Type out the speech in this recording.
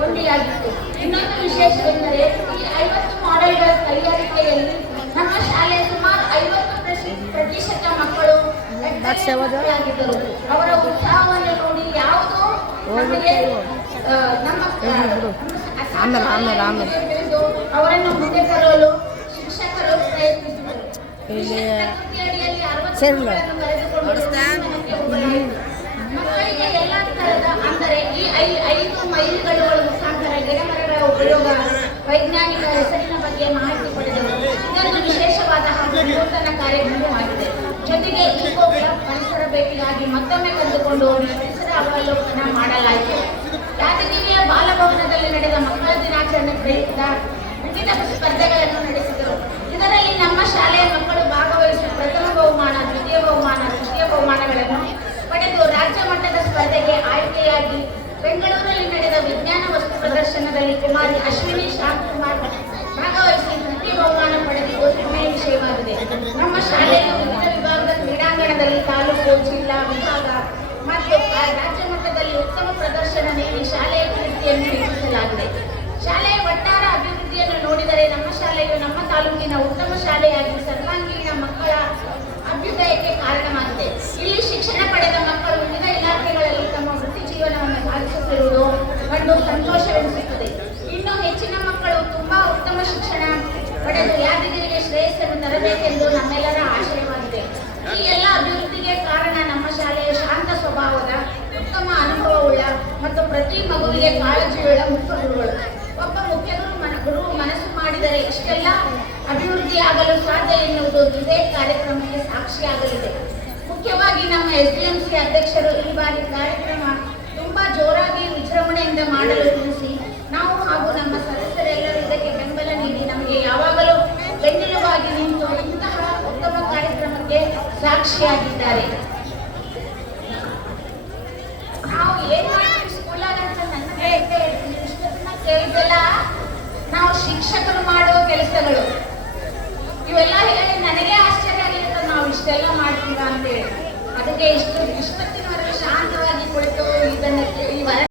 ಕೊಂಡಿಯಾಗಿತ್ತು. ಇನ್ನೊಂದು ವಿಶೇಷವೆಂದರೆ ಈ 50 ಮಾಡೆಲ್ಗಳ ತಯಾರಿಕೆಯಲ್ಲಿ ನಮ್ಮ ಶಾಲೆಯ ಸುಮಾರು 50% ಮಕ್ಕಳು ಆಗಿದ್ದರು. ಅವರ ಉತ್ಸಾಹವನ್ನು ನೋಡಿ ಯಾವುದೋ ಅವರನ್ನು ಮುಂದೆ ತರಲು ಶಿಕ್ಷಕರು ಪ್ರಯತ್ನಿಸಿದರು. ಮಕ್ಕಳಿಗೆ ಎಲ್ಲ ತರದ ಅಂದರೆ ಈ 5 ಮೈಲಿಗಲ್ಲುಗಳ ಮುಖಾಂತರ ಗಿಡಮರಗಳ ಉಪಯೋಗ, ವೈಜ್ಞಾನಿಕ ಹೆಸರಿನ ಬಗ್ಗೆ ಮಾಹಿತಿ ಪಡೆದರು. ಇದೊಂದು ವಿಶೇಷವಾದ ಹಾಗೂ ನೂತನ ಕಾರ್ಯಕ್ರಮವಾಗಿದೆ. ಜೊತೆಗೆ ಈಕೋ ಕ್ಲಬ್ ಪರಿಸರ ಭೇಟಿಗಾಗಿ ಮತ್ತೊಮ್ಮೆ ಕರೆದುಕೊಂಡು ಪರಿಸರ ಅವಲೋಕನ ಮಾಡಲಾಯಿತು. ಯಾದಗಿರಿಯ ಬಾಲಭವನದಲ್ಲಿ ನಡೆದ ಮಕ್ಕಳ ದಿನಾಚರಣೆ ಪ್ರಯುಕ್ತ ವಿವಿಧ ಸ್ಪರ್ಧೆಗಳನ್ನು ನಡೆಸಿದರು. ಇದರಲ್ಲಿ ನಮ್ಮ ಶಾಲೆಯ ಮಕ್ಕಳು ಭಾಗವಹಿಸಿ ಪ್ರಥಮ ಬಹುಮಾನ, ದ್ವಿತೀಯ ಬಹುಮಾನ, ತೃತೀಯ ಬಹುಮಾನಗಳನ್ನು ಪಡೆದು ರಾಜ್ಯ ಮಟ್ಟದ ಸ್ಪರ್ಧೆಗೆ ಆಯ್ಕೆಯಾಗಿ ಬೆಂಗಳೂರಲ್ಲಿ ನಡೆದ ವಿಜ್ಞಾನ ವಸ್ತು ಪ್ರದರ್ಶನದಲ್ಲಿ ಕುಮಾರಿ ಅಶ್ವಿನಿ ಶಾಂತಕುಮಾರ್ ಭಾಗವಹಿಸಿ ತೃತೀಯ ಬಹುಮಾನ ಪಡೆದಿದ್ದು ಹೆಮ್ಮೆಯ ವಿಷಯವಾಗಿದೆ. ನಮ್ಮ ಶಾಲೆಯು ವಿವಿಧ ವಿಭಾಗದ ಕ್ರೀಡಾಂಗಣದಲ್ಲಿ ತಾಲೂಕು, ಜಿಲ್ಲಾ, ವಿಭಾಗ ಮತ್ತು ರಾಜ್ಯ ಮಟ್ಟದಲ್ಲಿ ಉತ್ತಮ ಪ್ರದರ್ಶನ ನೀಡಿ ಶಾಲೆಯ ಕೀರ್ತಿಯನ್ನು ಹೆಚ್ಚಿಸಲಾಗಿದೆ. ಶಾಲೆಯ ಒಟ್ಟಾರೆ ಅಭಿವೃದ್ಧಿಯನ್ನು ನೋಡಿದರೆ ನಮ್ಮ ಶಾಲೆಯು ನಮ್ಮ ತಾಲೂಕಿನ ಉತ್ತಮ ಶಾಲೆಯಾಗಿ ಸರ್ವಾಂಗೀಣ ಮಕ್ಕಳ ಅಭ್ಯುದಯಕ್ಕೆ ಕಾರಣವಾಗಿದೆ. ಇಲ್ಲಿ ಶಿಕ್ಷಣ ಪಡೆದ ಮಕ್ಕಳು ವಿವಿಧ ಇಲಾಖೆಗಳಲ್ಲಿ ತಮ್ಮ ವೃತ್ತಿ ಜೀವನವನ್ನು ಸಾಧಿಸುತ್ತಿರುವುದು ಕಂಡು ಸಂತೋಷವೆನಿಸುತ್ತದೆ. ಇನ್ನು ಹೆಚ್ಚಿನ ಮಕ್ಕಳು ತುಂಬಾ ಉತ್ತಮ ಶಿಕ್ಷಣ ಪಡೆದು ಯಾದಗಿರಿಗೆ ಶ್ರೇಯಸ್ಸನ್ನು ತರಬೇಕೆಂದು ನಮ್ಮೆಲ್ಲರ ಆಶಯವಾಗಿದೆ. ಈ ಎಲ್ಲ ಅಭಿವೃದ್ಧಿಗೆ ಕಾರಣ ನಮ್ಮ ಶಾಲೆಯ ಶಾಂತ ಸ್ವಭಾವದ, ಉತ್ತಮ ಅನುಭವವುಳ್ಳ ಮತ್ತು ಪ್ರತಿ ಮಗುವಿಗೆ ಕಾಳಜಿಯುಳ್ಳ ಮುಖ್ಯ ಗುರುಗಳು. ಒಬ್ಬ ಮುಖ್ಯ ಗುರು ಮನಸ್ಸು ಮಾಡಿದರೆ ಇಷ್ಟೆಲ್ಲ ಅಭಿವೃದ್ಧಿಯಾಗಲು ಸಾಧ್ಯ ಎನ್ನುವುದು ಇದೇ ಕಾರ್ಯಕ್ರಮಕ್ಕೆ ಸಾಕ್ಷಿಯಾಗಲಿದೆ. ಮುಖ್ಯವಾಗಿ ನಮ್ಮ SDMC ಅಧ್ಯಕ್ಷರು ಈ ಬಾರಿ ಕಾರ್ಯಕ್ರಮ ತುಂಬಾ ಜೋರಾಗಿ ವಿಜೃಂಭಣೆಯಿಂದ ಮಾಡಲು ತಿಳಿಸಿ ನಾವು ಹಾಗೂ ನಮ್ಮ ಸದಸ್ಯರೆಲ್ಲರೂ ಇದಕ್ಕೆ ಬೆಂಬಲ ನೀಡಿ ನಮಗೆ ಯಾವಾಗಲೂ ಬೆನ್ನೆಲುಬಾಗಿ ನಿಂತು ಇಂತಹ ಉತ್ತಮ ಕಾರ್ಯಕ್ರಮಕ್ಕೆ ಸಾಕ್ಷಿಯಾಗಿದ್ದಾರೆ. ನಾವು ಏನ್ ಮಾಡ್ತೀವಿ ಸ್ಕೂಲಾಗ ಅಂತ ನನಗೆ ಕೇಳಿದ್ದೆಲ್ಲ ನಾವು ಶಿಕ್ಷಕರು ಮಾಡುವ ಕೆಲಸಗಳು ಇವೆಲ್ಲ ಹೇಳಿ ನನಗೆ ಆಶ್ಚರ್ಯ ಆಗಿರುತ್ತೆ. ನಾವು ಇಷ್ಟೆಲ್ಲ ಮಾಡ್ತೀವ ಅಂತೇಳಿ ಅದಕ್ಕೆ ಇಷ್ಟೊತ್ತಿನವರೆಗೆ ಶಾಂತವಾಗಿ ಕುಳಿತು ಇದನ್ನ